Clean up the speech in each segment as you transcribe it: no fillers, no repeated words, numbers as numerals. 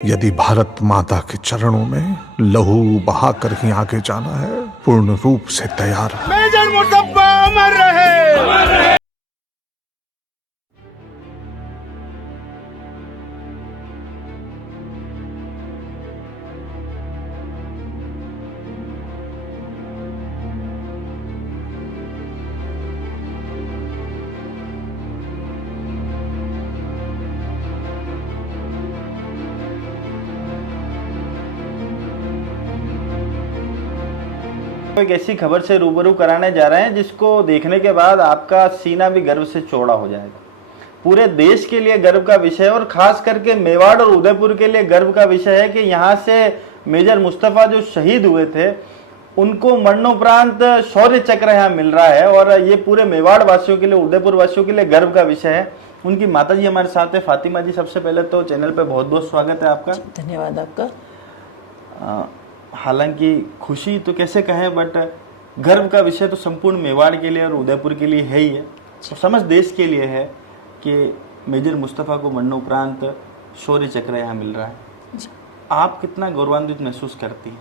यदि भारत माता के चरणों में लहू बहाकर ही आगे जाना है, पूर्ण रूप से तैयार है। मेजर मुस्तफा अमर रहे। एक ऐसी खबर से रूबरू कराने जा रहे हैं जिसको देखने के बाद आपका सीना भी गर्व से चौड़ा हो जाएगा। पूरे देश के लिए गर्व का विषय है और खास करके मेवाड़ और उदयपुर के लिए गर्व का विषय है कि यहाँ से मेजर मुस्तफा जो शहीद हुए थे उनको मरणोपरांत शौर्य चक्र यहाँ मिल रहा है और ये पूरे मेवाड़ वासियों के लिए, उदयपुर वासियों के लिए गर्व का विषय है। उनकी माता जी हमारे साथ है, फातिमा जी। सबसे पहले तो चैनल पे बहुत बहुत स्वागत है आपका। धन्यवाद आपका। हालांकि खुशी तो कैसे कहें, बट गर्व का विषय तो संपूर्ण मेवाड़ के लिए और उदयपुर के लिए है ही है, तो समझ देश के लिए है कि मेजर मुस्तफा को मरणोपरांत शौर्य चक्र यहाँ मिल रहा है। आप कितना गौरवान्वित महसूस करती हैं?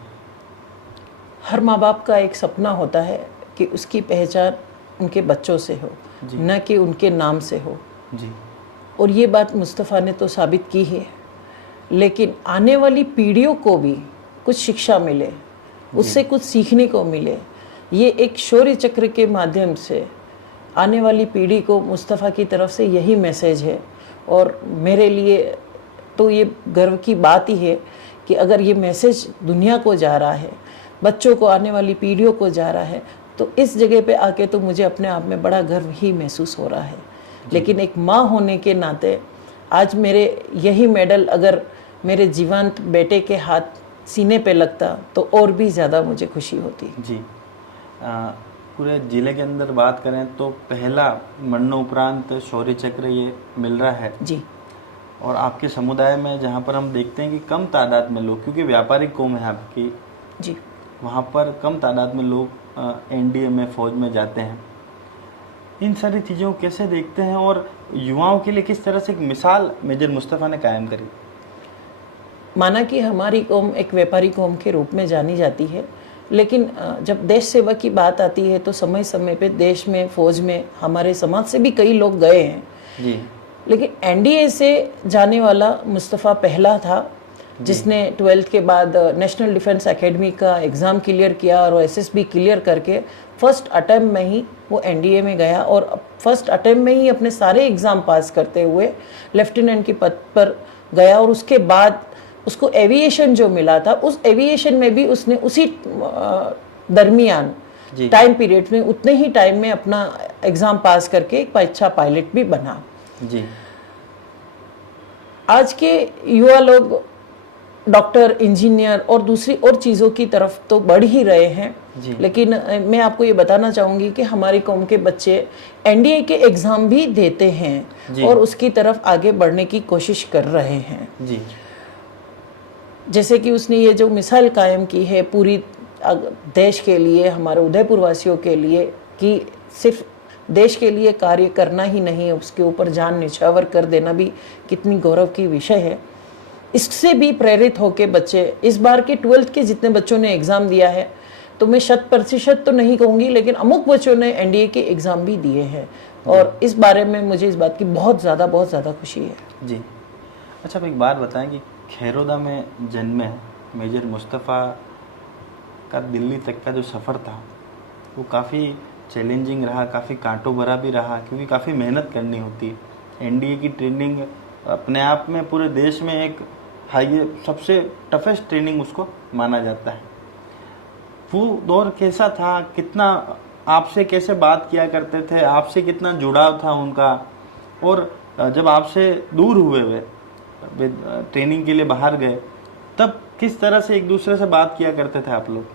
हर माँ बाप का एक सपना होता है कि उसकी पहचान उनके बच्चों से हो, न कि उनके नाम से हो जी। और ये बात मुस्तफ़ा ने तो साबित की है, लेकिन आने वाली पीढ़ियों को भी कुछ शिक्षा मिले, उससे कुछ सीखने को मिले। ये एक शौर्य चक्र के माध्यम से आने वाली पीढ़ी को मुस्तफ़ा की तरफ से यही मैसेज है। और मेरे लिए तो ये गर्व की बात ही है कि अगर ये मैसेज दुनिया को जा रहा है, बच्चों को, आने वाली पीढ़ियों को जा रहा है, तो इस जगह पे आके तो मुझे अपने आप में बड़ा गर्व ही महसूस हो रहा है। लेकिन एक माँ होने के नाते आज मेरे यही मेडल अगर मेरे जीवंत बेटे के हाथ सीने पे लगता तो और भी ज़्यादा मुझे खुशी होती जी। पूरे जिले के अंदर बात करें तो पहला मरणोपरांत शौर्य चक्र ये मिल रहा है जी। और आपके समुदाय में जहाँ पर हम देखते हैं कि कम तादाद में लोग, क्योंकि व्यापारिक कौम है आपकी जी, वहाँ पर कम तादाद में लोग एनडीए में, फौज में जाते हैं। इन सारी चीज़ों को कैसे देखते हैं और युवाओं के लिए किस तरह से एक मिसाल मेजर मुस्तफ़ा ने कायम करी? माना कि हमारी कौम एक व्यापारी कौम के रूप में जानी जाती है, लेकिन जब देश सेवा की बात आती है तो समय समय पे देश में, फौज में, हमारे समाज से भी कई लोग गए हैं जी। लेकिन एनडीए से जाने वाला मुस्तफ़ा पहला था जिसने 12th के बाद नेशनल डिफेंस एकेडमी का एग्ज़ाम क्लियर किया और एसएसबी क्लियर करके फर्स्ट अटेम्प्ट में ही वो एनडीए में गया और फर्स्ट अटेम्प्ट में ही अपने सारे एग्ज़ाम पास करते हुए लेफ्टिनेंट के पद पर गया। और उसके बाद उसको एविएशन जो मिला था, उस एविएशन में भी उसने उसी दरमियान टाइम पीरियड में, उतने ही टाइम में अपना एग्ज़ाम पास करके एक अच्छा पायलट भी बना जी। आज के युवा लोग डॉक्टर, इंजीनियर और दूसरी और चीज़ों की तरफ तो बढ़ ही रहे हैं, लेकिन मैं आपको ये बताना चाहूँगी कि हमारी कौम के बच्चे एनडीए के एग्ज़ाम भी देते हैं और उसकी तरफ आगे बढ़ने की कोशिश कर रहे हैं जी। जैसे कि उसने ये जो मिसाल कायम की है पूरी देश के लिए, हमारे उदयपुर वासियों के लिए, कि सिर्फ देश के लिए कार्य करना ही नहीं, उसके ऊपर जान निछावर कर देना भी कितनी गौरव की विषय है। इससे भी प्रेरित होके बच्चे, इस बार के 12th के जितने बच्चों ने एग्ज़ाम दिया है, तो मैं 100% तो नहीं कहूँगी, लेकिन अमुक बच्चों ने एनडीए के एग्ज़ाम भी दिए हैं और इस बारे में मुझे इस बात की बहुत ज़्यादा खुशी है जी। अच्छा, आप एक बात बताएं कि खैरोदा में जन्मे हैं मेजर मुस्तफ़ा का दिल्ली तक का जो सफ़र था वो काफ़ी चैलेंजिंग रहा, काफ़ी कांटों भरा भी रहा, क्योंकि काफ़ी मेहनत करनी होती है। एनडीए की ट्रेनिंग अपने आप में पूरे देश में एक हाई, सबसे टफेस्ट ट्रेनिंग उसको माना जाता है। वो दौर कैसा था? कितना आपसे कैसे बात किया करते थे? आपसे कितना जुड़ाव था उनका? और जब आपसे दूर हुए वे ट्रेनिंग के लिए बाहर गए, तब किस तरह से एक दूसरे से बात किया करते थे आप लोग?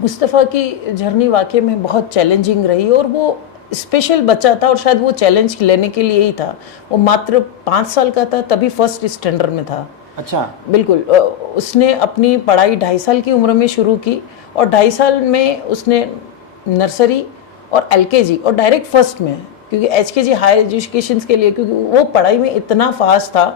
मुस्तफ़ा की जर्नी वाकई में बहुत चैलेंजिंग रही और वो स्पेशल बच्चा था और शायद वो चैलेंज लेने के लिए ही था। वो मात्र 5 साल का था, तभी फर्स्ट स्टैंडर्ड में था। अच्छा। बिल्कुल। उसने अपनी पढ़ाई 2.5 साल की उम्र में शुरू की और 2.5 साल में उसने नर्सरी और एलकेजी और डायरेक्ट फर्स्ट में, क्योंकि एचकेजी हायर एजुकेशन के लिए, क्योंकि वो पढ़ाई में इतना फास्ट था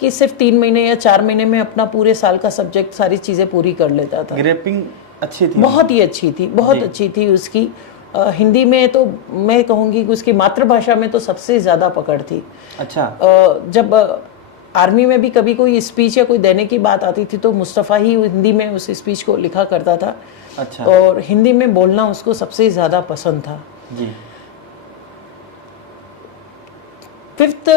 कि सिर्फ 3 महीने या 4 महीने में अपना पूरे साल का सब्जेक्ट सारी चीज़ें पूरी कर लेता था। ग्रेपिंग अच्छी थी, बहुत ही अच्छी थी, बहुत अच्छी थी उसकी। हिंदी में तो मैं कहूँगी कि उसकी मातृभाषा में तो सबसे ज़्यादा पकड़ थी। अच्छा। जब आर्मी में भी कभी कोई स्पीच या कोई देने की बात आती थी तो मुस्तफ़ा ही हिंदी में उस स्पीच को लिखा करता था। अच्छा। और हिंदी में बोलना उसको सबसे ज़्यादा पसंद था। जी। 5th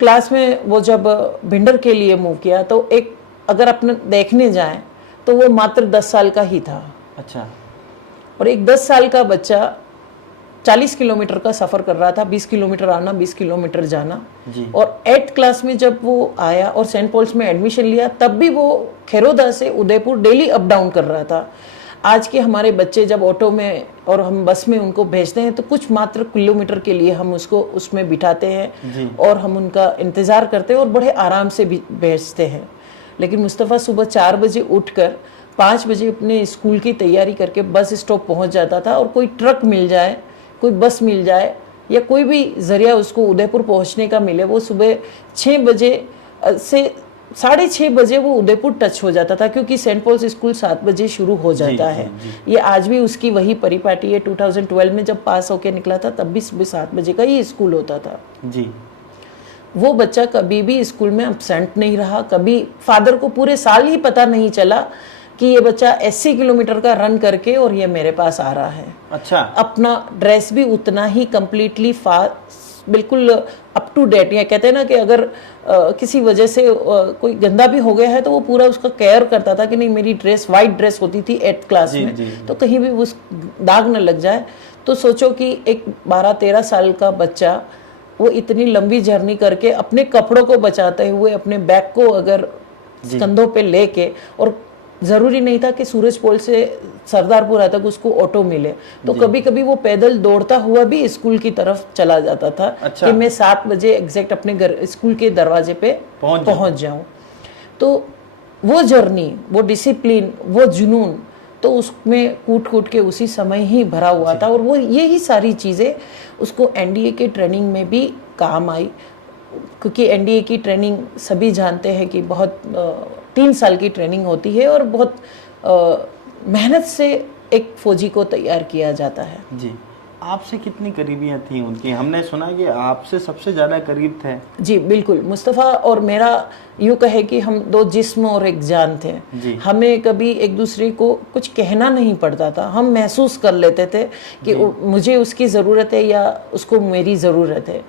क्लास में वो जब भिंडर के लिए मूव किया तो एक अगर अपने देखने जाएं तो वो मात्र 10 साल का ही था। अच्छा। और एक 10 साल का बच्चा 40 किलोमीटर का सफ़र कर रहा था, 20 किलोमीटर आना, 20 किलोमीटर जाना। जी। और 8th क्लास में जब वो आया और सेंट पॉल्स में एडमिशन लिया तब भी वो खेरोदा से उदयपुर डेली अप डाउन कर रहा था। आज के हमारे बच्चे जब ऑटो में और हम बस में उनको भेजते हैं तो कुछ मात्र किलोमीटर के लिए हम उसको उसमें बिठाते हैं और हम उनका इंतज़ार करते हैं और बड़े आराम से भी भेजते हैं। लेकिन मुस्तफ़ा सुबह 4 बजे उठकर 5 बजे अपने स्कूल की तैयारी करके बस स्टॉप पहुंच जाता था और कोई ट्रक मिल जाए, कोई बस मिल जाए या कोई भी जरिया उसको उदयपुर पहुंचने का मिले, वो सुबह 6 बजे से 6:30 बजे वो उदयपुर टच हो जाता था, क्योंकि सेंट पॉल्स स्कूल 7 बजे शुरू हो जाता है। ये आज भी उसकी वही परिपाटी है। 2012 में जब पास होके निकला था तब भी सुबह 7 बजे का ही स्कूल होता था। जी। वो बच्चा कभी भी स्कूल में अब्सेंट नहीं रहा। कभी फादर को पूरे साल ही पता नहीं चला कि ये बच्चा 80 किलोमीटर का रन करके और ये मेरे पास आ रहा है। अच्छा। अपना ड्रेस भी उतना ही कंप्लीटली बिल्कुल अप टू डेट। या कहते हैं ना कि अगर किसी वजह से कोई गंदा भी हो गया है तो वो पूरा उसका केयर करता था कि नहीं, मेरी ड्रेस वाइट ड्रेस होती थी 8th क्लास में, तो कहीं भी उस दाग न लग जाए। तो सोचो कि एक 12-13 साल का बच्चा वो इतनी लंबी जर्नी करके अपने कपड़ों को बचाते हुए अपने बैग को अगर कंधों पे लेके, और ज़रूरी नहीं था कि सूरज पोल से सरदारपुरा तक उसको ऑटो मिले, तो कभी कभी वो पैदल दौड़ता हुआ भी स्कूल की तरफ चला जाता था। अच्छा। कि मैं 7 बजे एग्जैक्ट अपने घर स्कूल के दरवाजे पे पहुंच जाऊं। तो वो जर्नी, वो डिसिप्लिन, वो जुनून तो उसमें कूट कूट के उसी समय ही भरा हुआ था। और वो यही सारी चीज़ें उसको एनडीए के ट्रेनिंग में भी काम आई, क्योंकि एनडीए की ट्रेनिंग सभी जानते हैं कि बहुत 3 साल की ट्रेनिंग होती है और बहुत मेहनत से एक फौजी को तैयार किया जाता है। जी। आपसे कितनी करीबियाँ थी उनकी? हमने सुना कि आपसे सबसे ज़्यादा करीब थे। जी बिल्कुल। मुस्तफ़ा और मेरा यूँ कहे कि हम 2 जिस्म और एक जान थे। हमें कभी एक दूसरे को कुछ कहना नहीं पड़ता था, हम महसूस कर लेते थे कि मुझे उसकी ज़रूरत है या उसको मेरी ज़रूरत है।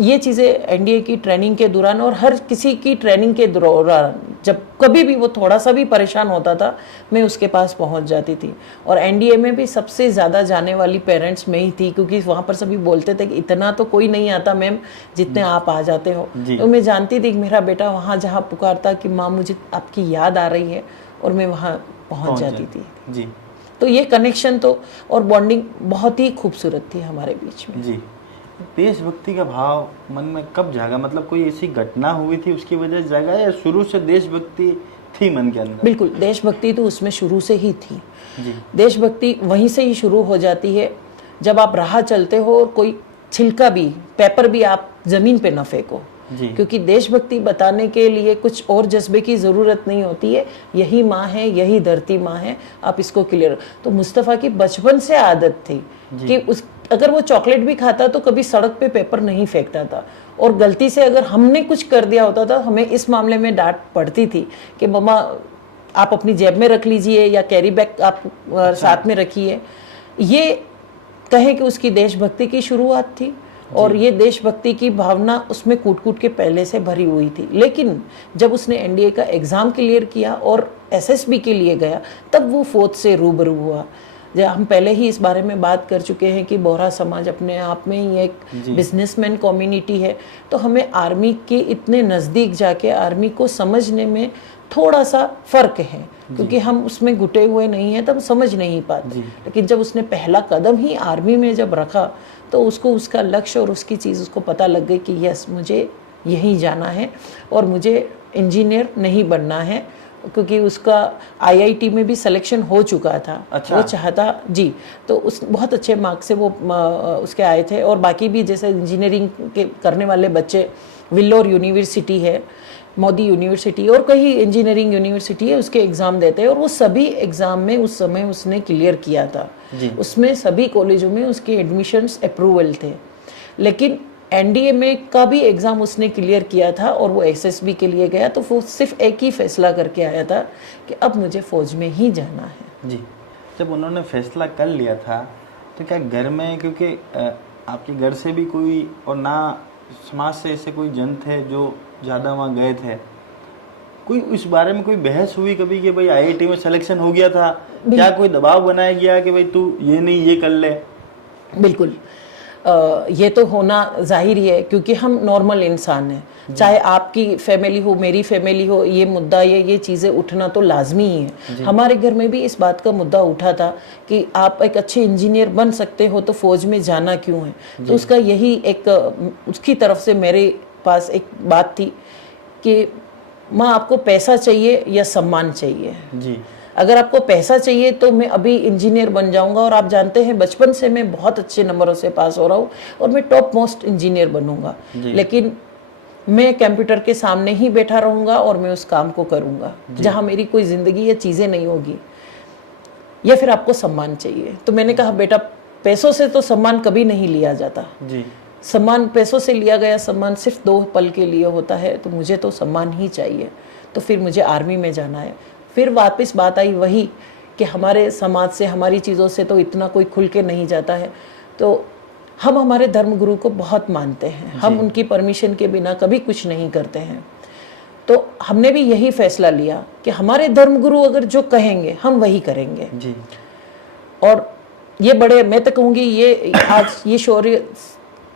ये चीज़ें एनडीए की ट्रेनिंग के दौरान और हर किसी की ट्रेनिंग के दौरान जब कभी भी वो थोड़ा सा भी परेशान होता था मैं उसके पास पहुंच जाती थी। और एनडीए में भी सबसे ज़्यादा जाने वाली पेरेंट्स में ही थी, क्योंकि वहाँ पर सभी बोलते थे कि इतना तो कोई नहीं आता मैम जितने आप आ जाते हो। तो मैं जानती थी कि मेरा बेटा वहाँ जहाँ पुकारता कि माँ मुझे आपकी याद आ रही है, और मैं वहाँ पहुँच जाती थी। जी। तो ये कनेक्शन तो और बॉन्डिंग बहुत ही खूबसूरत थी हमारे बीच में। जी। देशभक्ति का भाव मन में कब जागा? मतलब कोई ऐसी घटना हुई थी उसकी वजह से जागा, या शुरू से देशभक्ति थी मन के अंदर? बिल्कुल, देशभक्ति तो उसमें शुरू से ही थी। जी। देशभक्ति वहीं से ही शुरू हो जाती है जब आप राह चलते हो और कोई छिलका भी, पेपर भी आप जमीन पे न फेंको। क्योंकि देशभक्ति बताने के लिए कुछ और जज्बे की ज़रूरत नहीं होती है। यही माँ है, यही धरती माँ है, आप इसको क्लियर। तो मुस्तफ़ा की बचपन से आदत थी कि अगर वो चॉकलेट भी खाता तो कभी सड़क पे पेपर नहीं फेंकता था। और गलती से अगर हमने कुछ कर दिया होता था, हमें इस मामले में डांट पड़ती थी कि मम्मा आप अपनी जेब में रख लीजिए या कैरी बैग आप साथ में रखिए। ये कहें कि उसकी देशभक्ति की शुरुआत थी, और ये देशभक्ति की भावना उसमें कूट कूट के पहले से भरी हुई थी। लेकिन जब उसने एनडीए का एग्ज़ाम क्लियर किया और एसएसबी के लिए गया, तब वो फौज से रूबरू हुआ। हम पहले ही इस बारे में बात कर चुके हैं कि बोहरा समाज अपने आप में ही एक बिजनेसमैन कम्युनिटी है, तो हमें आर्मी के इतने नज़दीक जाके आर्मी को समझने में थोड़ा सा फ़र्क है, क्योंकि हम उसमें घुटे हुए नहीं हैं तो हम समझ नहीं पाते। लेकिन जब उसने पहला कदम ही आर्मी में जब रखा तो उसको उसका लक्ष्य और उसकी चीज़ उसको पता लग गई कि यस मुझे यहीं जाना है और मुझे इंजीनियर नहीं बनना है, क्योंकि उसका आईआईटी में भी सिलेक्शन हो चुका था। अच्छा। वो चाहता जी, तो उस बहुत अच्छे मार्क्स से वो उसके आए थे। और बाकी भी जैसे इंजीनियरिंग के करने वाले बच्चे, विल्लोर यूनिवर्सिटी है, मोदी यूनिवर्सिटी और कई इंजीनियरिंग यूनिवर्सिटी है, उसके एग्ज़ाम देते हैं और वो सभी एग्ज़ाम में उस समय उसने क्लियर किया था। जी। उसमें सभी कॉलेजों में उसके एडमिशन्स अप्रूवल थे। लेकिन एनडीए में का भी एग्ज़ाम उसने क्लियर किया था और वो एसएसबी के लिए गया, तो वो सिर्फ एक ही फैसला करके आया था कि अब मुझे फ़ौज में ही जाना है। जी। जब उन्होंने फैसला कर लिया था तो क्या घर में, क्योंकि आपके घर से भी कोई और ना समाज से ऐसे कोई जन थे जो ज़्यादा वहाँ गए थे, कोई इस बारे में कोई बहस हुई कभी कि भाई आईआईटी में सिलेक्शन हो गया था, क्या कोई दबाव बनाया गया कि भाई तू ये नहीं ये कर ले? बिल्कुल, ये तो होना जाहिर ही है क्योंकि हम नॉर्मल इंसान हैं। चाहे आपकी फैमिली हो, मेरी फैमिली हो, ये मुद्दा ये चीज़ें उठना तो लाजमी ही है। हमारे घर में भी इस बात का मुद्दा उठा था कि आप एक अच्छे इंजीनियर बन सकते हो तो फौज में जाना क्यों है। तो उसका यही एक उसकी तरफ से मेरे पास एक बात थी कि माँ, आपको पैसा चाहिए या सम्मान चाहिए? जी। अगर आपको पैसा चाहिए तो मैं अभी इंजीनियर बन जाऊंगा, और आप जानते हैं बचपन से मैं बहुत अच्छे नंबरों से पास हो रहा हूँ और मैं टॉप मोस्ट इंजीनियर बनूंगा। लेकिन मैं कंप्यूटर के सामने ही बैठा रहूंगा और मैं उस काम को करूंगा जहां मेरी कोई जिंदगी या चीजें नहीं होगी। या फिर आपको सम्मान चाहिए? तो मैंने कहा बेटा, पैसों से तो सम्मान कभी नहीं लिया जाता। जी। सम्मान पैसों से लिया गया सम्मान सिर्फ 2 पल के लिए होता है, तो मुझे तो सम्मान ही चाहिए। तो फिर मुझे आर्मी में जाना है। फिर वापस बात आई वही कि हमारे समाज से, हमारी चीज़ों से तो इतना कोई खुल के नहीं जाता है। तो हम हमारे धर्मगुरु को बहुत मानते हैं, हम उनकी परमिशन के बिना कभी कुछ नहीं करते हैं। तो हमने भी यही फैसला लिया कि हमारे धर्मगुरु अगर जो कहेंगे हम वही करेंगे। जी। और ये बड़े, मैं तो कहूँगी ये आज ये शौर्य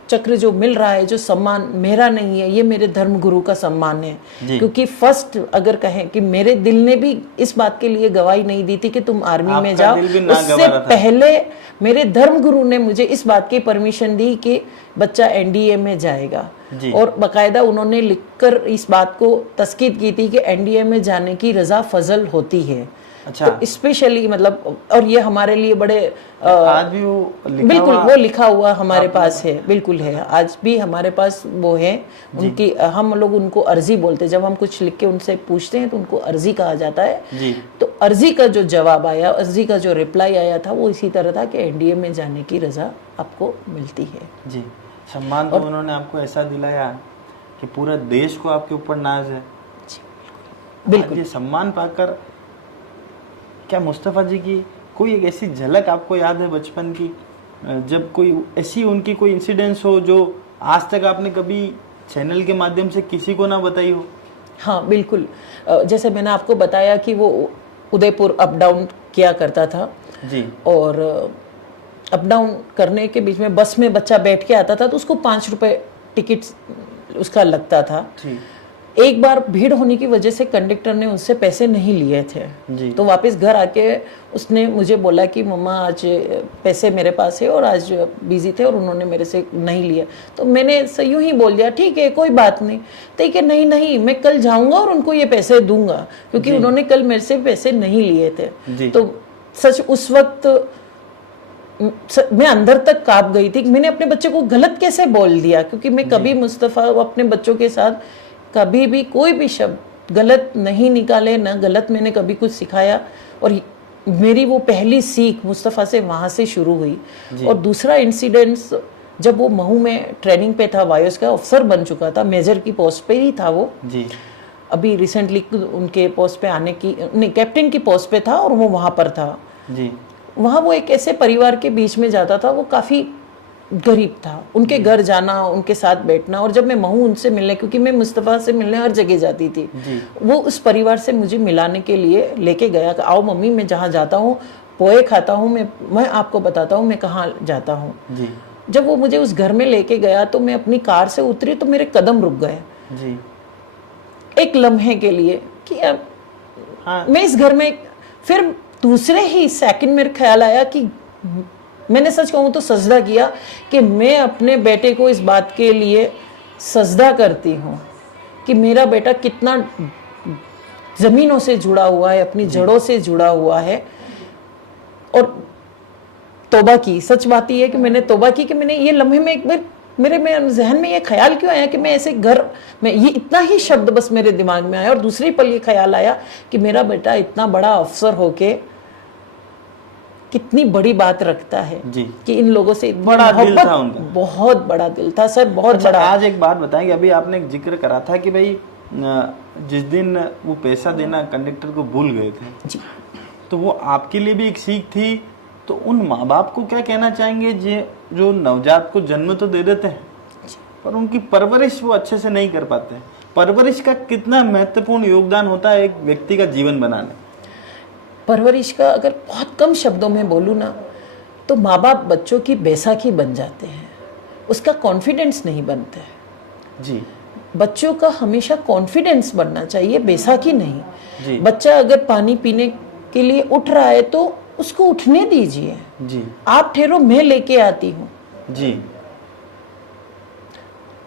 चक्र जो मिल रहा है, जो सम्मान मेरा नहीं है, ये मेरे धर्मगुरु का सम्मान है। क्योंकि फर्स्ट अगर कहें कि मेरे दिल ने भी इस बात के लिए गवाही नहीं दी थी कि तुम आर्मी में जाओ, उससे पहले मेरे धर्मगुरु ने मुझे इस बात की परमिशन दी कि बच्चा एनडीए में जाएगा। और बाकायदा उन्होंने लिखकर इस बात को तस्कीद की थी कि एनडीए में जाने की रजा फजल होती है। अच्छा। तो स्पेशली मतलब, और ये हमारे लिए बड़े आज भी वो लिखा बिल्कुल हुआ, वो लिखा हुआ हमारे पास है, बिल्कुल है, आज भी हमारे पास वो है उनकी। हम लोग उनको अर्जी बोलते हैं, जब हम कुछ लिख के उनसे पूछते हैं तो उनको अर्जी कहा जाता है। जी। तो अर्जी का जो जवाब आया, अर्जी का जो रिप्लाई आया था वो इसी तरह था कि एनडीए में जाने की रजा आपको मिलती है। जी। सम्मान तो उन्होंने आपको ऐसा दिलाया कि पूरा देश को आपके ऊपर नाज है। बिल्कुल। ये सम्मान पाकर क्या मुस्तफ़ा जी की कोई एक ऐसी झलक आपको याद है बचपन की, जब कोई ऐसी उनकी कोई इंसिडेंस हो जो आज तक आपने कभी चैनल के माध्यम से किसी को ना बताई हो? हाँ बिल्कुल, जैसे मैंने आपको बताया कि वो उदयपुर अप डाउन किया करता था। जी। और अप डाउन करने के बीच में बस में बच्चा बैठ के आता था तो उसको 5 रुपए टिकट उसका लगता था। एक बार भीड़ होने की वजह से कंडक्टर ने उससे पैसे नहीं लिए थे। जी। तो वापस घर आके उसने मुझे बोला कि मम्मा आज पैसे मेरे पास है और आज बिजी थे और उन्होंने मेरे से नहीं लिया। तो मैंने यूं ही बोल दिया ठीक है कोई बात नहीं। तो कि नहीं नहीं मैं कल जाऊंगा और उनको ये पैसे दूंगा, क्योंकि उन्होंने कल मेरे से पैसे नहीं लिए थे। जी। तो सच उस वक्त मैं अंदर तक कांप गई थी कि मैंने अपने बच्चे को गलत कैसे बोल दिया, क्योंकि मैं कभी मुस्तफ़ा अपने बच्चों के साथ कभी भी कोई भी शब्द गलत नहीं निकाले, ना गलत मैंने कभी कुछ सिखाया। और मेरी वो पहली सीख मुस्तफ़ा से वहाँ से शुरू हुई। और दूसरा इंसिडेंट्स, जब वो महू में ट्रेनिंग पे था, वायुस का अफसर बन चुका था, मेजर की पोस्ट पे ही था वो। जी। अभी रिसेंटली उनके पोस्ट पे आने की, नहीं कैप्टन की पोस्ट पे था और वो वहाँ पर था। जी। वहाँ वो एक ऐसे परिवार के बीच में जाता था, वो काफ़ी गरीब था। उनके घर जाना, उनके साथ बैठना, और जब मैं महू उनसे मिलने, क्योंकि मैं मुस्तफ़ा से मिलने हर जगह जाती थी, वो उस परिवार से मुझे मिलाने के लिए लेके गया कि आओ मम्मी मैं जहाँ जाता हूँ पोहे खाता हूँ, मैं आपको बताता हूँ मैं कहाँ जाता हूँ। जब वो मुझे उस घर में लेके गया तो मैं अपनी कार से उतरी तो मेरे कदम रुक गए जी। एक लम्हे के लिए कि अब मैं इस घर में। फिर दूसरे ही सेकंड मेरे ख्याल आया कि मैंने सच कहूँ तो सजदा किया कि मैं अपने बेटे को इस बात के लिए सजदा करती हूँ कि मेरा बेटा कितना जमीनों से जुड़ा हुआ है, अपनी जड़ों से जुड़ा हुआ है। और तौबा की, सच बात यह है कि मैंने तौबा की कि मैंने ये लम्हे में एक बार मेरे में जहन में ये ख्याल क्यों आया कि मैं ऐसे घर में, ये इतना ही शब्द बस मेरे दिमाग में आया और दूसरे पल ये ख्याल आया कि मेरा बेटा इतना बड़ा अफसर होके कितनी बड़ी बात रखता है जी। कि इन लोगों से इतनी बड़ा दिल मोहब्बत, था उनका। बहुत बड़ा दिल था सर, बहुत अच्छा, बड़ा। आज एक बात बताएंगे, अभी आपने एक जिक्र करा था कि भाई जिस दिन वो पैसा देना कंडक्टर को भूल गए थे, जी। तो वो आपके लिए भी एक सीख थी। तो उन माँ बाप को क्या कहना चाहेंगे जो नवजात को जन्म तो दे देते हैं पर उनकी परवरिश वो अच्छे से नहीं कर पाते? परवरिश का कितना महत्वपूर्ण योगदान होता है एक व्यक्ति का जीवन बनाने? परवरिश का अगर बहुत कम शब्दों में बोलूँ ना, तो माँ बाप बच्चों की बैसाखी बन जाते हैं, उसका कॉन्फिडेंस नहीं बनता है। जी बच्चों का हमेशा कॉन्फिडेंस बनना चाहिए, बैसाखी जी। नहीं। बच्चा अगर पानी पीने के लिए उठ रहा है तो उसको उठने दीजिए। जी आप ठहरो, मैं लेके आती हूँ, जी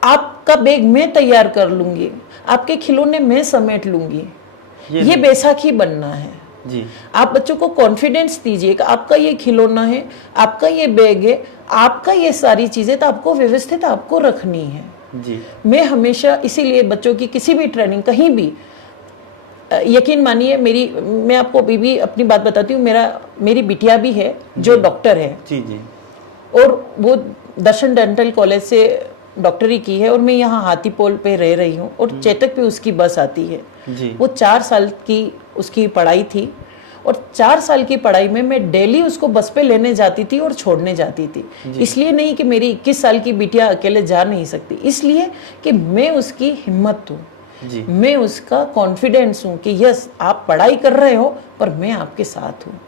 आपका बैग मैं तैयार कर लूंगी, आपके खिलौने मैं समेट लूंगी। ये बैसाखी बनना है। जी आप बच्चों को कॉन्फिडेंस दीजिए कि आपका ये खिलौना है, आपका ये बैग है, आपका ये सारी चीजें तो आपको व्यवस्थित आपको रखनी है। जी मैं हमेशा इसीलिए बच्चों की किसी भी ट्रेनिंग कहीं भी, यकीन मानिए मैं आपको अभी भी अपनी बात बताती हूँ, मेरी बिटिया भी है जो डॉक्टर है जी जी और वो दर्शन डेंटल कॉलेज से डॉक्टरी की है और मैं यहाँ हाथीपोल पे रह रही हूँ और चेतक पे उसकी बस आती है। जी वो 4 साल की उसकी पढ़ाई थी और 4 साल की पढ़ाई में मैं डेली उसको बस पे लेने जाती थी और छोड़ने जाती थी। इसलिए नहीं कि मेरी 21 साल की बिटिया अकेले जा नहीं सकती, इसलिए कि मैं उसकी हिम्मत हूँ, जी मैं उसका कॉन्फिडेंस हूँ कि यस आप पढ़ाई कर रहे हो पर मैं आपके साथ हूँ।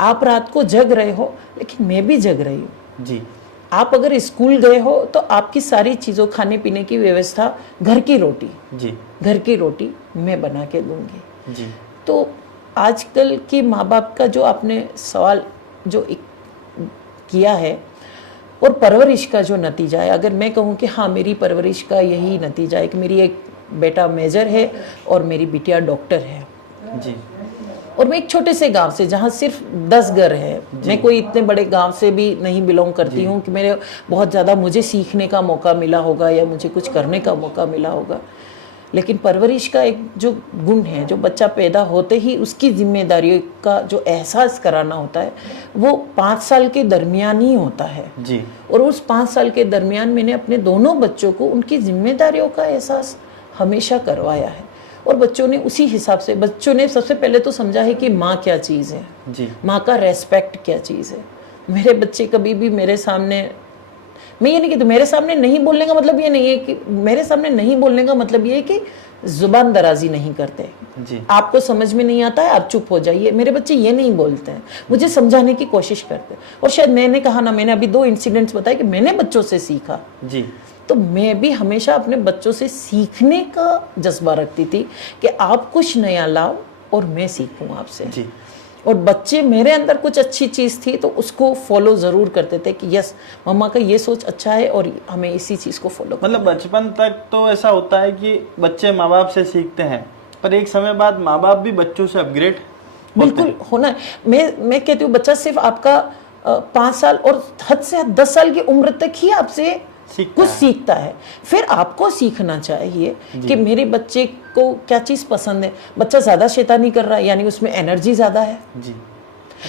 आप रात को जग रहे हो लेकिन मैं भी जग रही हूँ। जी आप अगर स्कूल गए हो तो आपकी सारी चीज़ों, खाने पीने की व्यवस्था, घर की रोटी मैं बना के दूंगी। जी तो आजकल के माँ बाप का जो आपने सवाल जो किया है और परवरिश का जो नतीजा है, अगर मैं कहूँ कि हाँ मेरी परवरिश का यही नतीजा है कि मेरी एक बेटा मेजर है और मेरी बिटिया डॉक्टर है। जी और मैं एक छोटे से गांव से, जहाँ सिर्फ 10 घर है, मैं कोई इतने बड़े गांव से भी नहीं बिलोंग करती हूँ कि मेरे बहुत ज़्यादा मुझे सीखने का मौका मिला होगा या मुझे कुछ करने का मौका मिला होगा। लेकिन परवरिश का एक जो गुण है, जो बच्चा पैदा होते ही उसकी जिम्मेदारियों का जो एहसास कराना होता है, वो 5 साल के दरमियान ही होता है। जी और उस 5 साल के दरमियान मैंने अपने दोनों बच्चों को उनकी जिम्मेदारियों का एहसास हमेशा करवाया है और बच्चों ने उसी हिसाब से, बच्चों ने सबसे पहले तो समझा है कि माँ क्या चीज़ है, जी माँ का रेस्पेक्ट क्या चीज़ है। मेरे बच्चे कभी भी मेरे सामने, मैं ये नहीं कहती मेरे सामने नहीं बोलने का मतलब ये नहीं है कि, मेरे सामने नहीं बोलने का मतलब ये है कि जुबान दराजी नहीं करते। जी आपको समझ में नहीं आता है आप चुप हो जाइए, मेरे बच्चे ये नहीं बोलते हैं, मुझे समझाने की कोशिश करते हैं। और शायद मैंने कहा ना, मैंने अभी 2 इंसिडेंट्स बताए कि मैंने बच्चों से सीखा, जी तो मैं भी हमेशा अपने बच्चों से सीखने का जज्बा रखती थी कि आप कुछ नया लाओ और मैं सीखूं आपसे। जी और बच्चे, मेरे अंदर कुछ अच्छी चीज़ थी तो उसको फॉलो ज़रूर करते थे कि यस मम्मा का ये सोच अच्छा है और हमें इसी चीज़ को फॉलो करना। मतलब बचपन तक तो ऐसा होता है कि बच्चे माँ बाप से सीखते हैं, पर एक समय बाद माँ बाप भी बच्चों से अपग्रेड बिल्कुल होना है। मैं कहती हूँ बच्चा सिर्फ आपका 5 साल और हद से हद 10 साल की उम्र तक ही आपसे कुछ सीखता है। फिर आपको सीखना चाहिए कि मेरे बच्चे को क्या चीज़ पसंद है। बच्चा ज़्यादा शैतानी कर रहा है यानी उसमें एनर्जी ज़्यादा है। जी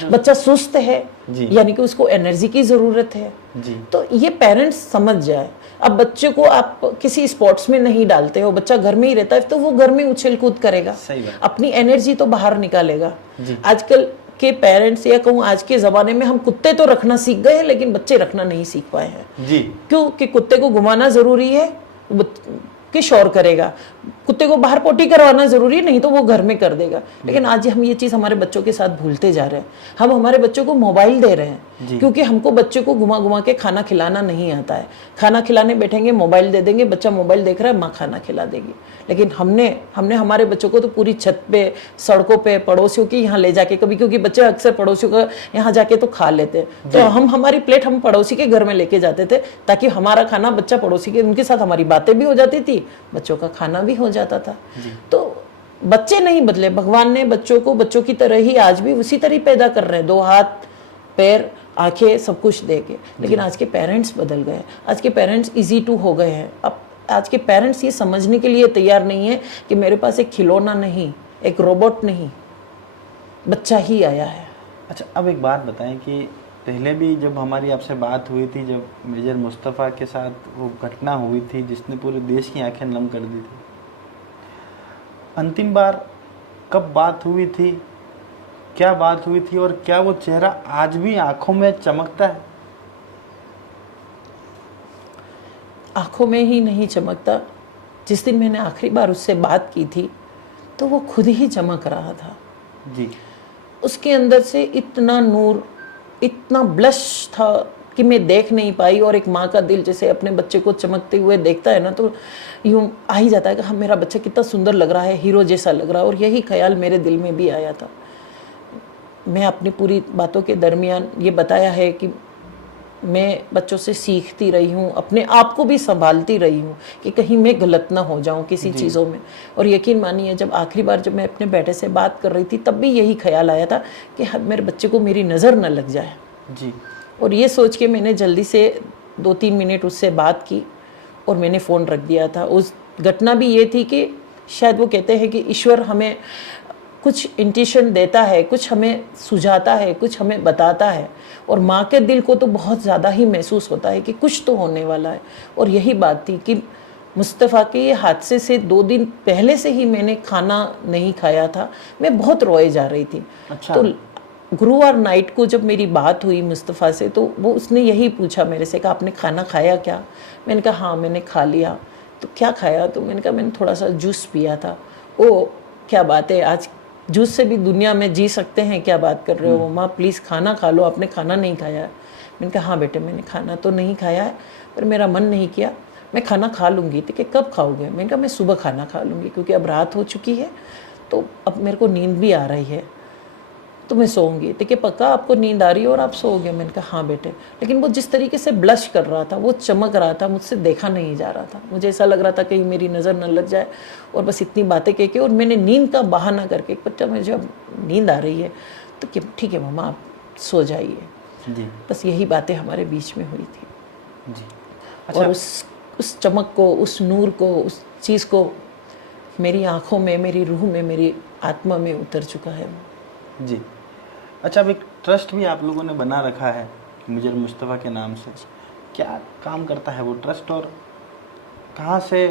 बच्चा सुस्त है जी यानी कि उसको एनर्जी की ज़रूरत है। जी तो ये पेरेंट्स समझ जाए। अब बच्चे को आप किसी स्पोर्ट्स में नहीं डालते हो, बच्चा घर में ही रहता है, तो वो घर में उछल कूद करेगा, सही बात। अपनी एनर्जी तो बाहर निकालेगा। जी। आजकल के पेरेंट्स या कहूँ आज के ज़माने में हम कुत्ते तो रखना सीख गए हैं लेकिन बच्चे रखना नहीं सीख पाए हैं। जी क्यों कि कुत्ते को घुमाना ज़रूरी है कि शोर करेगा, कुत्ते को बाहर पोटी करवाना जरूरी नहीं तो वो घर में कर देगा। लेकिन आज हम ये चीज़ हमारे बच्चों के साथ भूलते जा रहे हैं। हम हमारे बच्चों को मोबाइल दे रहे हैं क्योंकि हमको बच्चे को घुमा घुमा के खाना खिलाना नहीं आता है। खाना खिलाने बैठेंगे मोबाइल दे देंगे, बच्चा मोबाइल देख रहा है, माँ खाना खिला देगी। लेकिन हमने हमारे बच्चों को तो पूरी छत पे, सड़कों पे, पड़ोसियों के यहाँ ले जाके, कभी क्योंकि बच्चे अक्सर पड़ोसियों का यहाँ जाके तो खा लेते हैं, तो हमारी प्लेट हम पड़ोसी के घर में लेके जाते थे ताकि हमारा खाना बच्चा पड़ोसी के, उनके साथ हमारी बातें भी हो जाती थी, बच्चों का खाना भी हो जाता था। तो बच्चे नहीं बदले, भगवान ने बच्चों को बच्चों की तरह ही आज भी उसी तरह पैदा कर रहे हैं, 2 हाथ पैर आंखें सब कुछ दे के। लेकिन आज के पेरेंट्स बदल गए, आज के पेरेंट्स इजी टू हो गए हैं। अब आज के पेरेंट्स ये समझने के लिए तैयार नहीं है कि मेरे पास एक खिलौना नहीं, एक रोबोट नहीं, बच्चा ही आया है। अच्छा, अब एक बात बताएं कि पहले भी जब हमारी आपसे बात हुई थी, जब मेजर मुस्तफ़ा के साथ वो घटना हुई थी जिसने पूरे देश की आंखें नम कर दी थी, अंतिम बार कब बात हुई थी, क्या बात हुई थी, और क्या वो चेहरा आज भी आंखों में चमकता है? आंखों में ही नहीं चमकता। जिस दिन मैंने आखिरी बार उससे बात की थी तो वो खुद ही चमक रहा था जी। उसके अंदर से इतना नूर, इतना ब्लश था कि मैं देख नहीं पाई। और एक माँ का दिल जैसे अपने बच्चे को चमकते हुए देखता है ना, तो यूँ आ ही जाता है कि हाँ मेरा बच्चा कितना सुंदर लग रहा है, हीरो जैसा लग रहा है। और यही ख्याल मेरे दिल में भी आया था। मैं अपनी पूरी बातों के दरमियान ये बताया है कि मैं बच्चों से सीखती रही हूँ, अपने आप को भी संभालती रही हूँ कि कहीं मैं गलत ना हो जाऊँ किसी चीज़ों में। और यकीन मानिए जब आखिरी बार जब मैं अपने बेटे से बात कर रही थी तब भी यही ख्याल आया था कि मेरे बच्चे को मेरी नज़र न लग जाए जी। और ये सोच के मैंने जल्दी से 2-3 मिनट उससे बात की और मैंने फ़ोन रख दिया था। उस घटना भी ये थी कि शायद वो कहते हैं कि ईश्वर हमें कुछ इंट्यूशन देता है, कुछ हमें सुझाता है, कुछ हमें बताता है। और माँ के दिल को तो बहुत ज़्यादा ही महसूस होता है कि कुछ तो होने वाला है। और यही बात थी कि मुस्तफ़ा के ये हादसे से 2 दिन पहले से ही मैंने खाना नहीं खाया था। मैं बहुत रोए जा रही थी। अच्छा। तो गुरुवार नाइट को जब मेरी बात हुई मुस्तफ़ा से तो वो उसने यही पूछा मेरे से कि आपने खाना खाया क्या? मैंने कहा हाँ मैंने खा लिया। तो क्या खाया? तो मैंने कहा मैंने थोड़ा सा जूस पिया था। ओ क्या बात है, आज जूस से भी दुनिया में जी सकते हैं, क्या बात कर रहे हो माँ, प्लीज़ खाना खा लो, आपने खाना नहीं खाया है। मैंने कहा हाँ बेटे मैंने खाना तो नहीं खाया है पर मेरा मन नहीं किया, मैं खाना खा लूँगी। तो कि कब खाओगे? मैंने कहा मैं सुबह खाना खा लूँगी क्योंकि अब रात हो चुकी है तो अब मेरे को नींद भी आ रही है तो मैं सोऊंगी। तो कि पक्का आपको नींद आ रही है और आप सोओगे? मैंने कहा हाँ बेटे। लेकिन वो जिस तरीके से ब्लश कर रहा था, वो चमक रहा था, मुझसे देखा नहीं जा रहा था। मुझे ऐसा लग रहा था कहीं मेरी नज़र न लग जाए। और बस इतनी बातें कह के और मैंने नींद का बहाना करके, बच्चा मुझे अब नींद आ रही है तो कि ठीक है मम्मा आप सो जाइए जी। बस यही बातें हमारे बीच में हुई थी जी। और उस चमक को, उस नूर को, उस चीज़ को मेरी आँखों में, मेरी रूह में, मेरी आत्मा में उतर चुका है जी। अच्छा, अब एक ट्रस्ट भी आप लोगों ने बना रखा है मेजर मुस्तफ़ा के नाम से, क्या काम करता है वो ट्रस्ट और कहाँ से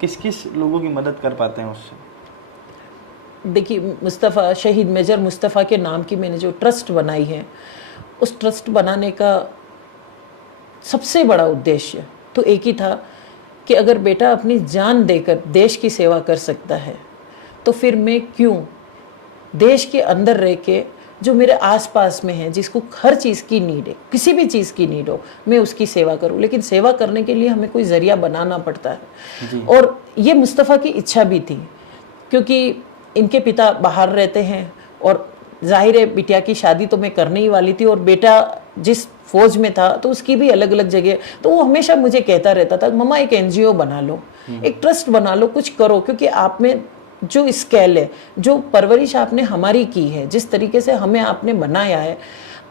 किस किस लोगों की मदद कर पाते हैं उससे? देखिए मुस्तफ़ा, शहीद मेजर मुस्तफ़ा के नाम की मैंने जो ट्रस्ट बनाई है, उस ट्रस्ट बनाने का सबसे बड़ा उद्देश्य तो एक ही था कि अगर बेटा अपनी जान देकर देश की सेवा कर सकता है तो फिर मैं क्यों देश के अंदर रह के जो मेरे आसपास में है, जिसको हर चीज़ की नीड है, किसी भी चीज़ की नीड हो, मैं उसकी सेवा करूं। लेकिन सेवा करने के लिए हमें कोई ज़रिया बनाना पड़ता है। और ये मुस्तफ़ा की इच्छा भी थी क्योंकि इनके पिता बाहर रहते हैं और जाहिर है बिटिया की शादी तो मैं करने ही वाली थी और बेटा जिस फौज में था तो उसकी भी अलग अलग जगह। तो वो हमेशा मुझे कहता रहता था मम्मा एक NGO बना लो, एक ट्रस्ट बना लो, कुछ करो, क्योंकि आप में जो स्केल है, जो परवरिश आपने हमारी की है, जिस तरीके से हमें आपने बनाया है,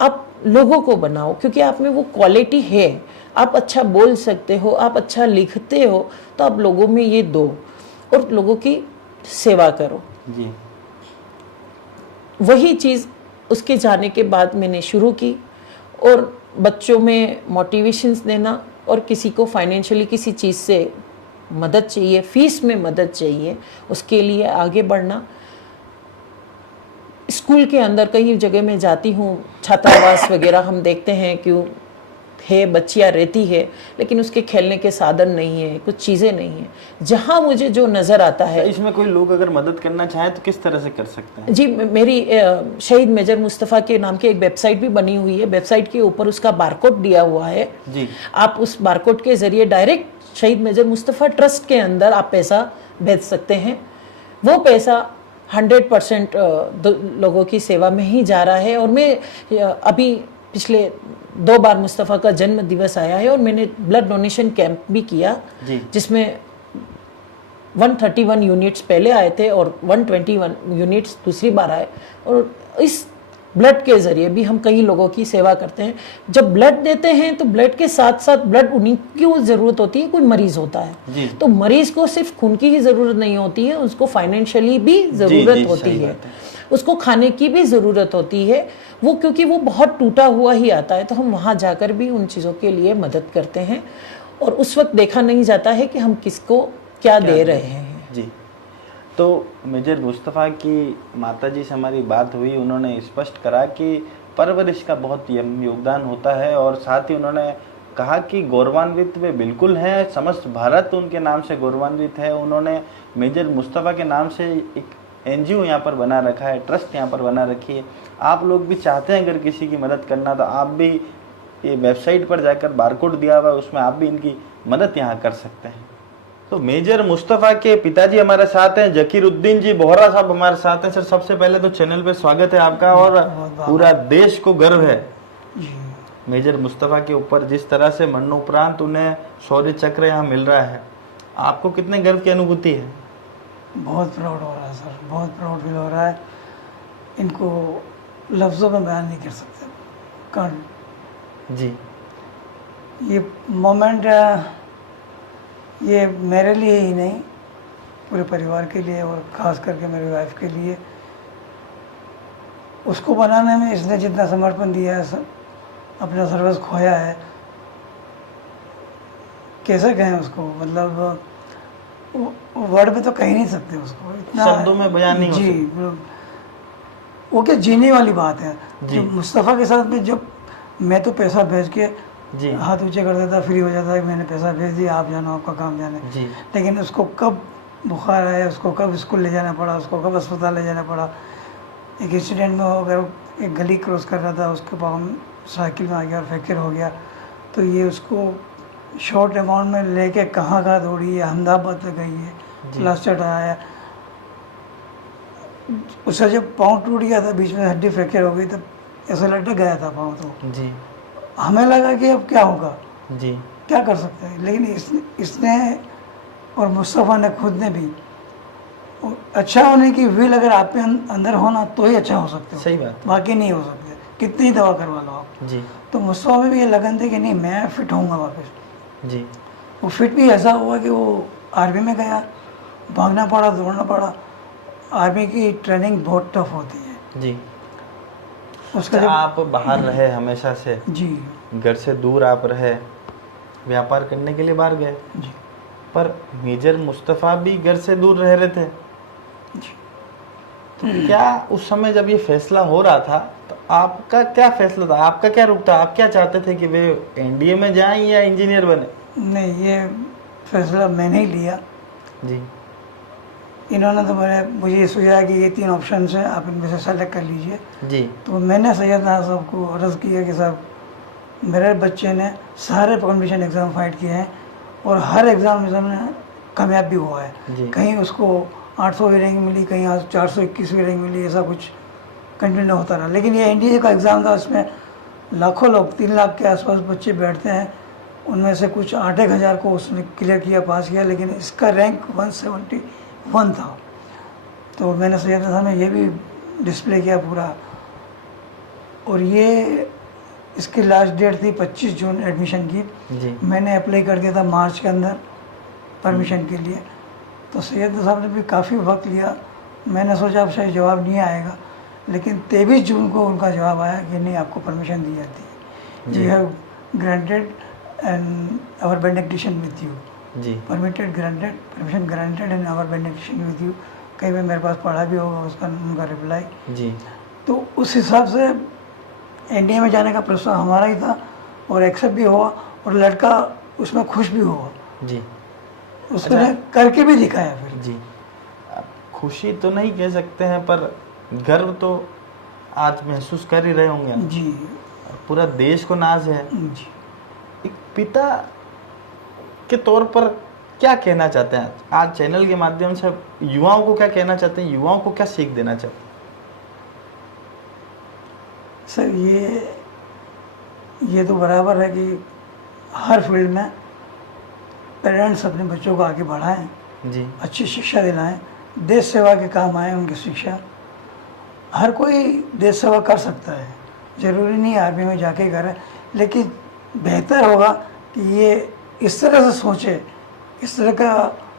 आप लोगों को बनाओ क्योंकि आप में वो क्वालिटी है। आप अच्छा बोल सकते हो, आप अच्छा लिखते हो, तो आप लोगों में ये दो और लोगों की सेवा करो। जी। वही चीज़ उसके जाने के बाद मैंने शुरू की और बच्चों में मोटिवेशंस देना और किसी को फाइनेंशियली किसी चीज़ से मदद चाहिए, फीस में मदद चाहिए, उसके लिए आगे बढ़ना। स्कूल के अंदर कई जगह में जाती हूँ, छात्रावास वगैरह हम देखते हैं कि है बच्चियाँ रहती है लेकिन उसके खेलने के साधन नहीं है, कुछ चीज़ें नहीं है। जहाँ मुझे जो नज़र आता है, इसमें कोई लोग अगर मदद करना चाहे तो किस तरह से कर सकते हैं? जी मेरी शहीद मेजर मुस्तफ़ा के नाम की एक वेबसाइट भी बनी हुई है। वेबसाइट के ऊपर उसका बारकोड दिया हुआ है जी। आप उस बारकोड के ज़रिए डायरेक्ट शहीद मेजर मुस्तफ़ा ट्रस्ट के अंदर आप पैसा भेज सकते हैं। वो पैसा 100% लोगों की सेवा में ही जा रहा है। और मैं अभी पिछले 2 बार मुस्तफ़ा का जन्म दिवस आया है और मैंने ब्लड डोनेशन कैंप भी किया जिसमें 131 यूनिट्स पहले आए थे और 121 यूनिट्स दूसरी बार आए। और इस ब्लड के ज़रिए भी हम कई लोगों की सेवा करते हैं। जब ब्लड देते हैं तो ब्लड के साथ साथ ब्लड उन्हीं की ज़रूरत होती है, कोई मरीज़ होता है तो मरीज़ को सिर्फ खून की ही ज़रूरत नहीं होती है, उसको फाइनेंशियली भी ज़रूरत होती है, उसको खाने की भी ज़रूरत होती है, वो क्योंकि वो बहुत टूटा हुआ ही आता है। तो हम वहाँ जाकर भी उन चीज़ों के लिए मदद करते हैं और उस वक्त देखा नहीं जाता है कि हम किसको क्या दे रहे हैं। जी, तो मेजर मुस्तफ़ा की माताजी से हमारी बात हुई, उन्होंने स्पष्ट करा कि परवरिश का बहुत योगदान होता है और साथ ही उन्होंने कहा कि गौरवान्वित वे बिल्कुल हैं, समस्त भारत उनके नाम से गौरवान्वित है। उन्होंने मेजर मुस्तफ़ा के नाम से एक NGO यहाँ पर बना रखा है, ट्रस्ट यहाँ पर बना रखी है। आप लोग भी चाहते हैं अगर किसी की मदद करना तो आप भी ये वेबसाइट पर जाकर बारकोड दिया हुआ है, उसमें आप भी इनकी मदद यहाँ कर सकते हैं। तो मेजर मुस्तफ़ा के पिताजी हमारे साथ हैं, जकीरुद्दीन जी बोहरा साहब हमारे साथ हैं। सर, सबसे पहले तो चैनल पे स्वागत है आपका और पूरा देश को गर्व है मेजर मुस्तफ़ा के ऊपर, जिस तरह से मरणोपरांत उन्हें शौर्य चक्र यहाँ मिल रहा है, आपको कितने गर्व की अनुभूति है? बहुत प्राउड हो रहा है सर, बहुत प्राउड फील हो रहा है। इनको लफ्ज़ों में बयान नहीं कर सकते। कांट जी, ये मोमेंट ये मेरे लिए ही नहीं, पूरे परिवार के लिए और ख़ास करके मेरी वाइफ के लिए। उसको बनाने में इसने जितना समर्पण दिया है, अपना सर्वस्व खोया है, कैसे कहें उसको, मतलब वर्ड में तो कह ही नहीं सकते उसको, इतना शब्दों में बयान नहीं हो जी। वो क्या जीने वाली बात है। जो मुस्तफ़ा के साथ में, जब मैं तो पैसा भेज के जी, हाथ ऊंचे कर देता, फ्री हो जाता है, मैंने पैसा भेज दिया, आप जानो, आपका काम जाने। जी, लेकिन उसको कब बुखार आया, उसको कब स्कूल ले जाना पड़ा, उसको कब अस्पताल ले जाना पड़ा। एक एक्सीडेंट में हो गया, एक गली क्रॉस कर रहा था, उसके पाँव साइकिल में आ गया और फ्रैक्चर हो गया। तो ये उसको शॉर्ट अमाउंट में लेके कहाँ कहाँ दौड़ी है, अहमदाबाद तक गई है, प्लास्टर आया। उसका जब पाँव टूट गया था, बीच में हड्डी फ्रैक्चर हो गई, तब ऐसा लटक गया था पाँव। तो जी, हमें लगा कि अब क्या होगा, जी, क्या कर सकते हैं। लेकिन इसने और मुस्तफ़ा ने खुद ने भी, अच्छा होने की विल अगर आप में अंदर होना तो ही अच्छा हो सकते हो, सही बात, बाकी नहीं हो सकते, कितनी ही दवा करवा लो आप। जी, तो मुस्तफ़ा में भी ये लगन थी कि नहीं, मैं फिट होऊंगा वापस। जी, वो फिट भी ऐसा हुआ कि वो आर्मी में गया, भागना पड़ा, दौड़ना पड़ा। आर्मी की ट्रेनिंग बहुत टफ होती है जी। उसका। आप बाहर रहे हमेशा से, जी घर से दूर आप रहे, व्यापार करने के लिए बाहर गए, जी पर मेजर मुस्तफ़ा भी घर से दूर रह रहे थे। जी। तो क्या उस समय जब ये फैसला हो रहा था तो आपका क्या फैसला था, आपका क्या रुख था, आप क्या चाहते थे कि वे NDA में जाएं या इंजीनियर बने? नहीं, ये फैसला मैंने ही लिया। जी, इन्होंने तो मुझे ये सुझाया कि ये 3 ऑप्शन हैं, आप इनमें से सेलेक्ट कर लीजिए। जी, तो मैंने सैयद नाज़ साहब को अर्ज़ किया कि साहब, मेरे बच्चे ने सारे कॉम्पिटिशन एग्ज़ाम फाइट किए हैं और हर एग्ज़ाम में कामयाब भी हुआ है। कहीं उसको 800 रैंक मिली, कहीं 421 रैंक मिली, ऐसा कुछ कंटिन्यू होता रहा। लेकिन ये NDA का एग्ज़ाम था, उसमें लाखों लोग, 3 लाख के आसपास बच्चे बैठते हैं, उनमें से कुछ 8-1 हज़ार को उसने क्लियर किया, पास किया। लेकिन इसका रैंक 171 था। तो मैंने सैयद साहब में ये भी डिस्प्ले किया पूरा। और ये इसकी लास्ट डेट थी 25 जून एडमिशन की। जी, मैंने अप्लाई कर दिया था मार्च के अंदर परमिशन के लिए। तो सैयद साहब ने भी काफ़ी वक्त लिया। मैंने सोचा अब शायद जवाब नहीं आएगा, लेकिन 23 जून को उनका जवाब आया कि नहीं, आपको परमिशन दी जाती है। You have granted and our beneficiary with you. जी, permitted, granted, permission granted and our beneficiary with you. कई बार मेरे पास पढ़ा भी होगा उसका, उनका रिप्लाई। जी, तो उस हिसाब से NDA में जाने का प्रस्ताव हमारा ही था और एक्सेप्ट भी हुआ और लड़का उसमें खुश भी हुआ। जी, उसने करके भी दिखाया फिर। जी, खुशी तो नहीं कह सकते हैं पर गर्व तो आज महसूस कर ही रहे होंगे आप। जी, पूरा देश को नाज है। जी। एक पिता के तौर पर क्या कहना चाहते हैं आज चैनल के माध्यम से, युवाओं को क्या कहना चाहते हैं, युवाओं को क्या सीख देना चाहते हैं? सर, ये तो बराबर है कि हर फील्ड में पेरेंट्स अपने बच्चों को आगे बढ़ाएं जी अच्छी शिक्षा दिलाएं, देश सेवा के काम आए उनकी शिक्षा। हर कोई देश सेवा कर सकता है, ज़रूरी नहीं आर्मी में जाके ही करे, लेकिन बेहतर होगा कि ये इस तरह से सोचे, इस तरह का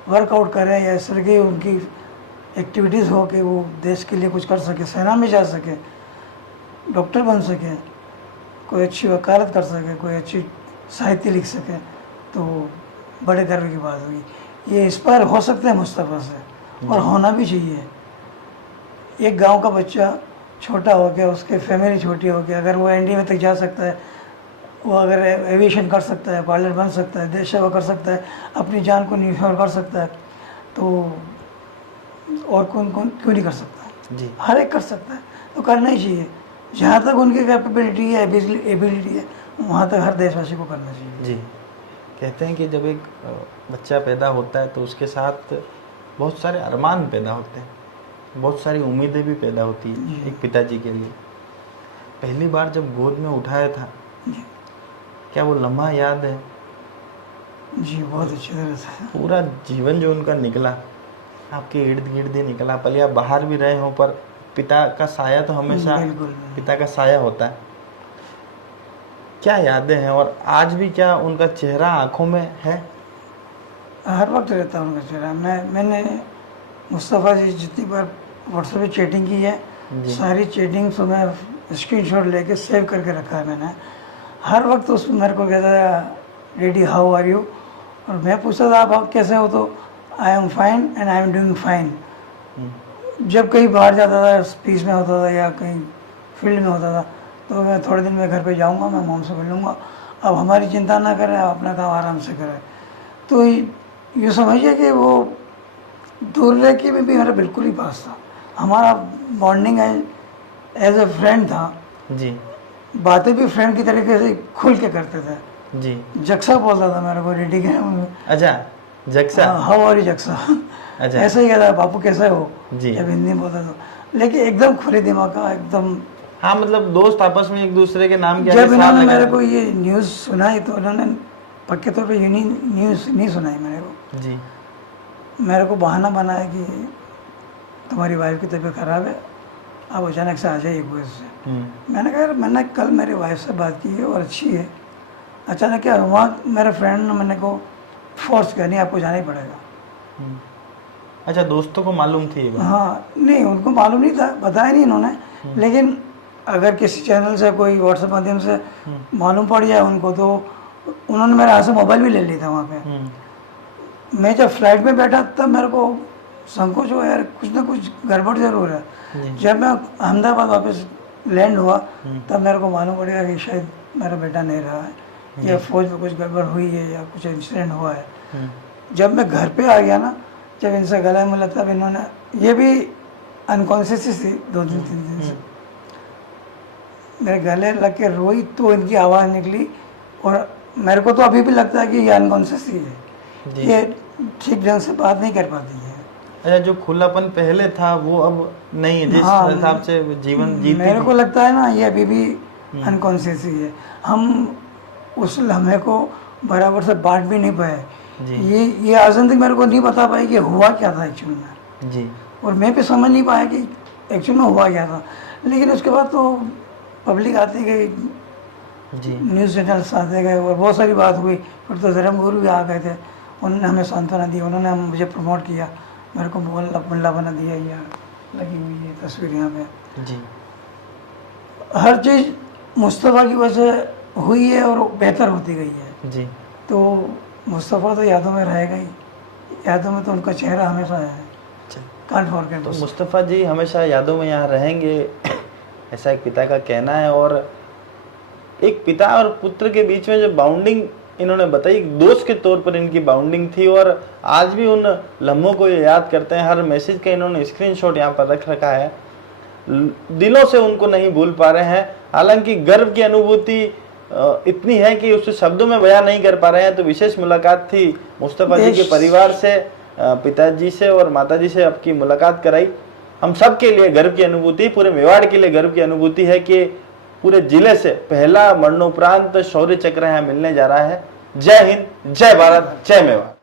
वर्कआउट करें या इस तरह की उनकी एक्टिविटीज़ हो कि वो देश के लिए कुछ कर सके, सेना में जा सके, डॉक्टर बन सके, कोई अच्छी वकालत कर सके, कोई अच्छी साहित्य लिख सके, तो बड़े गर्व की बात होगी। ये इंस्पायर हो सकते हैं मुस्तफ़ा से, और होना भी चाहिए। एक गांव का बच्चा छोटा हो गया, उसके फैमिली छोटी हो गई, अगर वो एनडीए में तक जा सकता है, वो अगर एविएशन कर सकता है, पायलट बन सकता है, देश सेवा कर सकता है, अपनी जान को न्यूट्रल कर सकता है, तो और कौन कौन क्यों नहीं कर सकता? जी हर एक कर सकता है, तो करना ही चाहिए। जहाँ तक उनकी कैपेबिलिटी है, एबिलिटी है, वहाँ तक हर देशवासी को करना चाहिए। जी कहते हैं कि जब एक बच्चा पैदा होता है तो उसके साथ बहुत सारे अरमान पैदा होते हैं, बहुत सारी उम्मीदें भी पैदा होती है एक पिताजी के लिए। पहली बार जब गोद में उठाया था, जी क्या वो लम्हा याद है? जी बहुत अच्छी तरह से। पूरा जीवन जो उनका निकला आपके इर्द गिर्द ही निकला, भले आप बाहर भी रहे हो, पर पिता का साया तो हमेशा बिल्कुल। पिता का साया होता है। क्या यादें हैं, और आज भी क्या उनका चेहरा आंखों में है? हर वक्त रहता है उनका चेहरा। मैंने मुस्तफ़ा जी जितनी बार व्हाट्सएप पे चैटिंग की है, सारी चैटिंग तो मैं स्क्रीनशॉट लेके सेव करके रखा है मैंने। हर वक्त उस मेरे को कहता था, डैडी हाउ आर यू, और मैं पूछता था आप कैसे हो, तो I am fine and I am doing fine. जब कहीं बाहर जाता था, स्पीच में होता था या कहीं फील्ड में होता था, तो मैं थोड़े दिन में घर पे जाऊंगा, मैं मॉम से मिलूंगा, अब हमारी चिंता ना करें, आप अपना काम आराम से करें। तो ये समझिए कि वो दूर रह के भी मेरा बिल्कुल ही पास था। हमारा बॉन्डिंग एज ए फ्रेंड था। जी बातें भी फ्रेंड की तरीके से खुल के करते थे। जी जक्सा बोलता था मेरे को, रेडी के अच्छा जक्सा, हाउ आर यू जक्सा, अच्छा ऐसे ही कहता बापू कैसे हो, जी। जब हिंदी में बोलता था, लेकिन एकदम खुले दिमाग का एकदम। हाँ मतलब दोस्त आपस में एक दूसरे के नाम के जब आगे इन्होंने साथ मेरे लगा- को ये न्यूज़ सुनाई तो इन्होंने पक्के तौर पे न्यूज़ नहीं सुनाई मेरे को। जी मेरे को बहाना बनाया कि तुम्हारी वाइफ की तबीयत ख़राब है, आप अचानक से आ जाइए कोई से। मैंने कहा यार, मैंने कल मेरी वाइफ से बात की है और अच्छी है, अचानक क्या हुआ? मेरे फ्रेंड ने मैंने को फोर्स किया, नहीं आपको जाना ही पड़ेगा। अच्छा दोस्तों को मालूम थी ये बात? हाँ नहीं, उनको मालूम नहीं था, बताया नहीं इन्होंने, लेकिन अगर किसी चैनल से कोई व्हाट्सएप माध्यम से मालूम पड़ जाए उनको, तो उन्होंने मेरे हाथ से मोबाइल भी ले लिया था वहाँ पे। मैं जब फ्लाइट में बैठा तब मेरे को संकोच हुआ, यार कुछ ना कुछ गड़बड़ जरूर है। जब मैं अहमदाबाद वापस लैंड हुआ तब मेरे को मालूम पड़ेगा कि शायद मेरा बेटा नहीं रहा है, या फौज में कुछ गड़बड़ हुई है, या कुछ इंसिडेंट हुआ है। जब मैं घर पे आ गया ना, जब इनसे गला मिला तब इन्होंने, ये भी अनकॉन्शियस थी 2-3 दिन से, मेरे गले लग के रोई तो इनकी आवाज़ निकली, और मेरे को तो अभी भी लगता है कि ये अनकॉन्शियस ही है, ये ठीक ढंग से बात नहीं कर पाती है। अच्छा जो खुलापन पहले था वो अब नहीं है, जिस हाँ, हिसाब से जीवन जीती मेरे थी। को लगता है ना ये अभी भी अनकॉन्शियस ही है। हम उस लम्हे को बराबर से बांट भी नहीं पाए। ये आज तक मेरे को नहीं बता पाई कि हुआ क्या था एक्चुअल में, जी और मैं भी समझ नहीं पाया कि एक्चुअल में हुआ क्या था। लेकिन उसके बाद तो पब्लिक आती गई, जी न्यूज़ चैनल्स आते गए, और बहुत सारी बात हुई। फिर तो धर्मगुरु भी आ गए थे, उन्होंने हमें सांत्वना दी, उन्होंने मुझे प्रमोट किया, मेरे को मुल्ला बना दिया। यहाँ लगी हुई है तस्वीर यहाँ पे। जी हर चीज़ मुस्तफ़ा की वजह से हुई है और बेहतर होती गई है। जी तो मुस्तफ़ा तो यादों में रहेगा ही, यादों में तो उनका चेहरा हमेशा है, अच्छा। Can't forget. तो मुस्तफ़ा जी हमेशा यादों में यहाँ रहेंगे, ऐसा एक पिता का कहना है। और एक पिता और पुत्र के बीच में जो बाउंडिंग इन्होंने बताई, दोस्त के तौर पर इनकी बाउंडिंग थी, और आज भी उन लम्हों को ये याद करते हैं। हर मैसेज का इन्होंने स्क्रीनशॉट यहाँ पर रख रखा है, दिलों से उनको नहीं भूल पा रहे हैं। हालांकि गर्व की अनुभूति इतनी है कि उसे शब्दों में बयां नहीं कर पा रहे हैं। तो विशेष मुलाकात थी मुस्तफ़ा जी के परिवार से, पिताजी से और माताजी से आपकी मुलाकात कराई। हम सब के लिए गर्व की अनुभूति, पूरे मेवाड़ के लिए गर्व की अनुभूति है कि पूरे जिले से पहला मरणोपरांत शौर्य चक्र यहाँ मिलने जा रहा है। जय हिंद, जय भारत, जय मेवाड़।